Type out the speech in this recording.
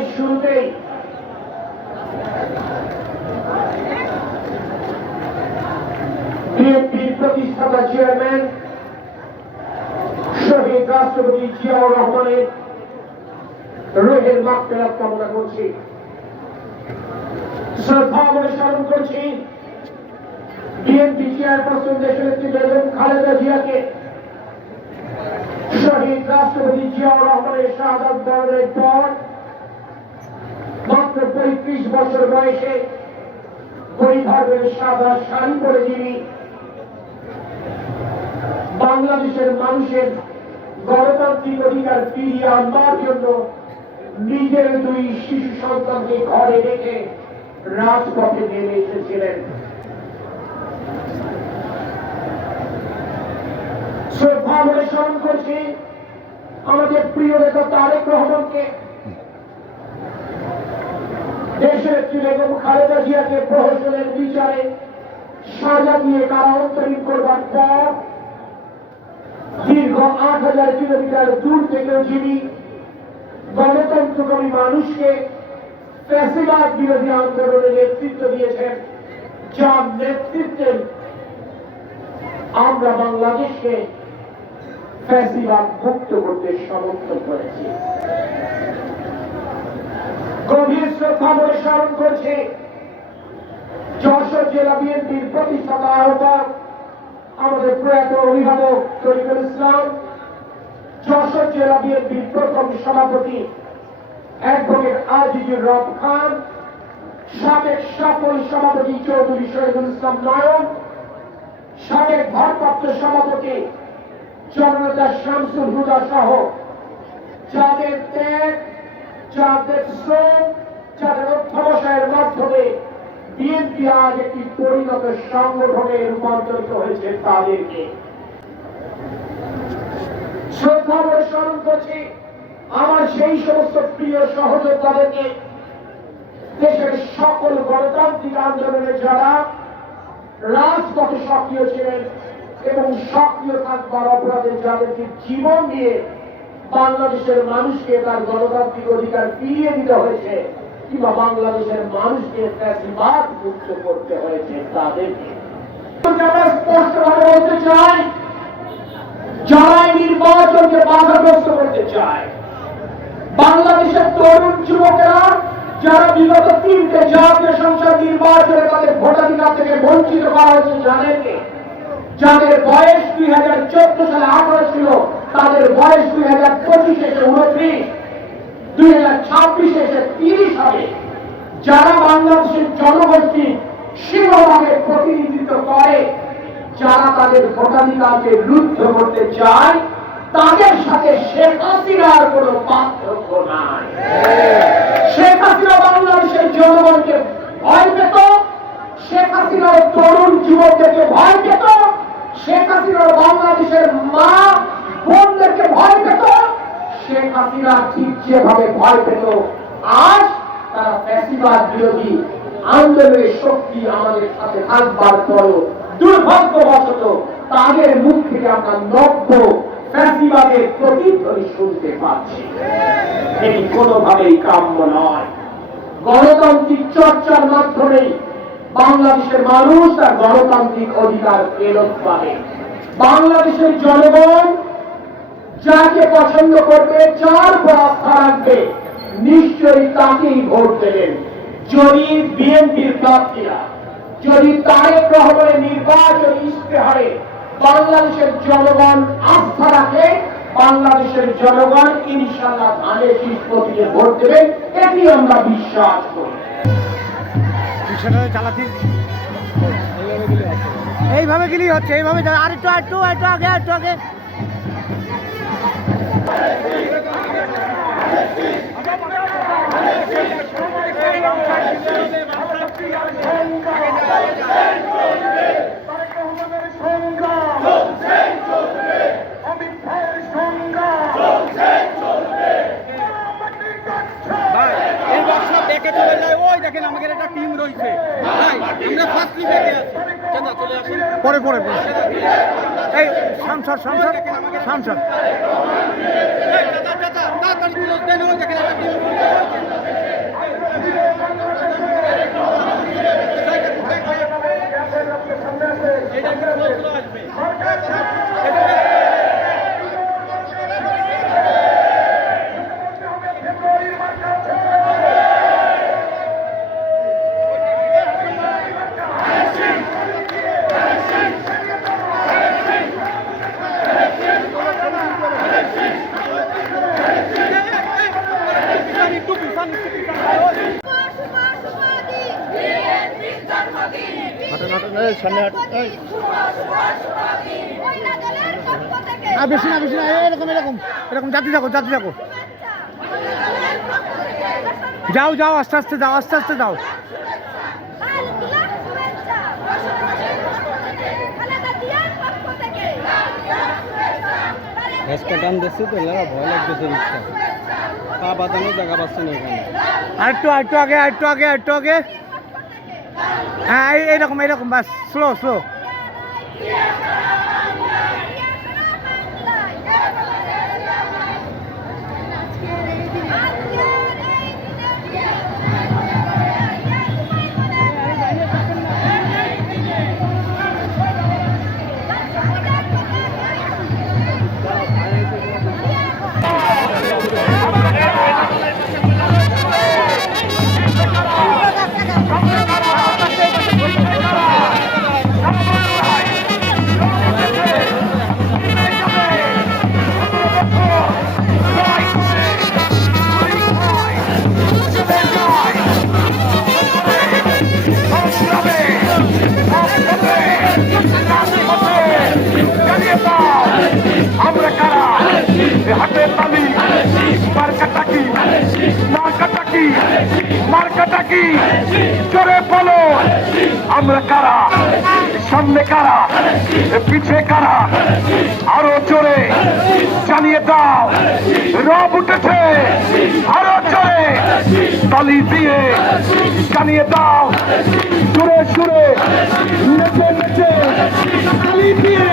জানাই শুরুতেই। বিএনপির প্রতিষ্ঠাতা চেয়ারম্যান শহীদ রাষ্ট্রপতি জিয়াউর রহমানের রোহের মাফেরাত কামনা করছি। শ্রদ্ধা বলে স্মরণ করছি বিএনপি চেয়ারপারসন দেশের একটি বেগম খালেদা জিয়াকে। শহীদ রাষ্ট্রপতি জিয়াউর রহমানের শাহাদ বরণের পর মাত্র পঁয়ত্রিশ বছর বয়সে পরিধানের সাদা শাড়ি পরে যিনি বাংলাদেশের মানুষের গণতান্ত্রিক অধিকার ফিরিয়ে আনবার জন্য নিজের দুই শিশু সন্তানকে ঘরে রেখে রাজপথে নেমে এসেছিলেন। শ্রদ্ধা বলে স্মরণ করছি আমাদের প্রিয় নেতা তারেক রহমানকে। দেশের একটি বেগম খালেদা জিয়াকে প্রহসনের বিচারে সাজা দিয়ে কারান্তরীণ করবার পর দীর্ঘ আট হাজার কিলোমিটার দূর থেকেও যিনি গণতন্ত্রকামী মানুষকে ফ্যাসিবাদ বিরোধী আন্দোলনে নেতৃত্ব দিয়েছেন, যার নেতৃত্বে আমরা বাংলাদেশকে ফ্যাসিবাদ মুক্ত করতে সমর্থন করেছি। গভীর শ্রদ্ধা বলে স্মরণ করছে যশোর জেলা বিএনপির প্রতিষ্ঠাতা আহ্বায়ক, আমাদের প্রয়াত অভিভাবক তরিকুল ইসলাম, যশোর জেলা বিএনপির প্রথম সভাপতি অ্যাডভোকেট আজিজুর রব খান, সাবেক সফল সভাপতি চৌধুরী শহীদুল ইসলাম নয়ন সাবেক ভারপ্রাপ্ত সভাপতি জননেতা শামসুল হুদা সহ যাদের ত্যাগ যাদের শ্রম, যাদের অধ্যবসায়ের মাধ্যমে বিএনপি আজ একটি পরিণত সংগঠনে রূপান্তরিত হয়েছে তাদেরকে। শ্রদ্ধা বলে স্মরণ করছি আমার সেই সমস্ত প্রিয় সহযোদ্ধাদেরকে দেশের সকল গণতান্ত্রিক আন্দোলনে যারা রাজপথে সক্রিয় ছিলেন এবং সক্রিয় থাকবার অপরাধে যাদেরকে জীবন দিয়ে বাংলাদেশের মানুষকে তার গণতান্ত্রিক অধিকার ফিরিয়ে দিতে হয়েছে, কিংবা বাংলাদেশের মানুষকে ফ্যাসিবাদ মুক্ত করতে হয়েছে তাদেরকে। যারা নির্বাচনকে তিনটে তাদের ভোটাধিকার বঞ্চিত করা হয়েছে যাদের বয়স দুই হাজার চোদ্দ সালে আঠারো ছিল তাদের বয়স দুই হাজার পঁচিশে এসে উনত্রিশ, দুই হাজার ছাব্বিশে এসে তিরিশ হবে। যারা বাংলাদেশের জনগোষ্ঠী সিংহভাগে প্রতিনিধিত্ব করে, যারা তাদের ভোটাধিকারকে রুদ্ধ করতে চায়, তাদের সাথে শেখ হাসিনার কোন পার্থক্য নাই। শেখ হাসিনা বাংলাদেশের জনগণকে ভয় পেত, শেখ হাসিনার তরুণ যুবকদেরকে ভয় পেত, শেখ হাসিনার বাংলাদেশের মা বোনদেরকে ভয় পেত, শেখ হাসিনা ঠিক যেভাবে ভয় পেত, আজ তারা ফ্যাসিবাদ বিরোধী আন্দোলনের শক্তি আমাদের সাথে থাকবার দুর্ভাগ্যবশত তাদের মুখ থেকে আমরা নব্য ফ্যাসিবাদের প্রতিধ্বনি শুনতে পাচ্ছি। এটি কোনোভাবেই কাম্য নয়। গণতান্ত্রিক চর্চার মাধ্যমে বাংলাদেশের মানুষ তার গণতান্ত্রিক অধিকার ফেরত পাবে। বাংলাদেশের জনগণ যাকে পছন্দ করবে, যার উপর আস্থা নিশ্চয়ই তাকেই ভোট দেবেন। যদি বিএনপির প্রার্থীরা, যদি তারেক রহমানের নির্বাচন ইশতেহারে বাংলাদেশের জনগণ আস্থা রাখে, বাংলাদেশের জনগণ ইনশাল্লাহ ধানের শীষ ভোট দেবেন, এটি আমরা বিশ্বাস করি। এইভাবে গেলেই হচ্ছে, এইভাবে আর একটু আর একটু আগে আর একটু আগে। দেখেন আমাদের একটা টিম রয়েছে আমরা ফার্স্ট লিগে আছি চলে আসুন পরে পরে। এই সাংসদ সাংসদ সাংসদ এই, চাচা চাচা তাড়াতাড়ি ক্লোজ দেন ওই দেখেন একটা টিম বেশি না বেশি না এরকম এরকম এরকম যাতে থাকো যাতে থাকো যাও যাও আস্তে আস্তে যাও আস্তে আস্তে যাও ভেসকা টান দিচ্ছে তো এলাকা ভয় লাগতেছে রিক্সা পা বাঁধানোর জায়গা পাচ্ছে না এখানে আরেকটু আরেকটু আগে আরেকটু আগে আরেকটু আগে হ্যাঁ এই- এইরকম এইরকম বাস স্লো স্লো আমরা কি মার্কাটা কি? চোরে বলো। আমরা কারা? সামনে কারা? পিছে কারা? আরও চোরে জানিয়ে দাও। রব উঠেছে। আরও চোরে তালি দিয়ে জানিয়ে দাও। সুরে সুরে নেচে নেচে তালি দিয়ে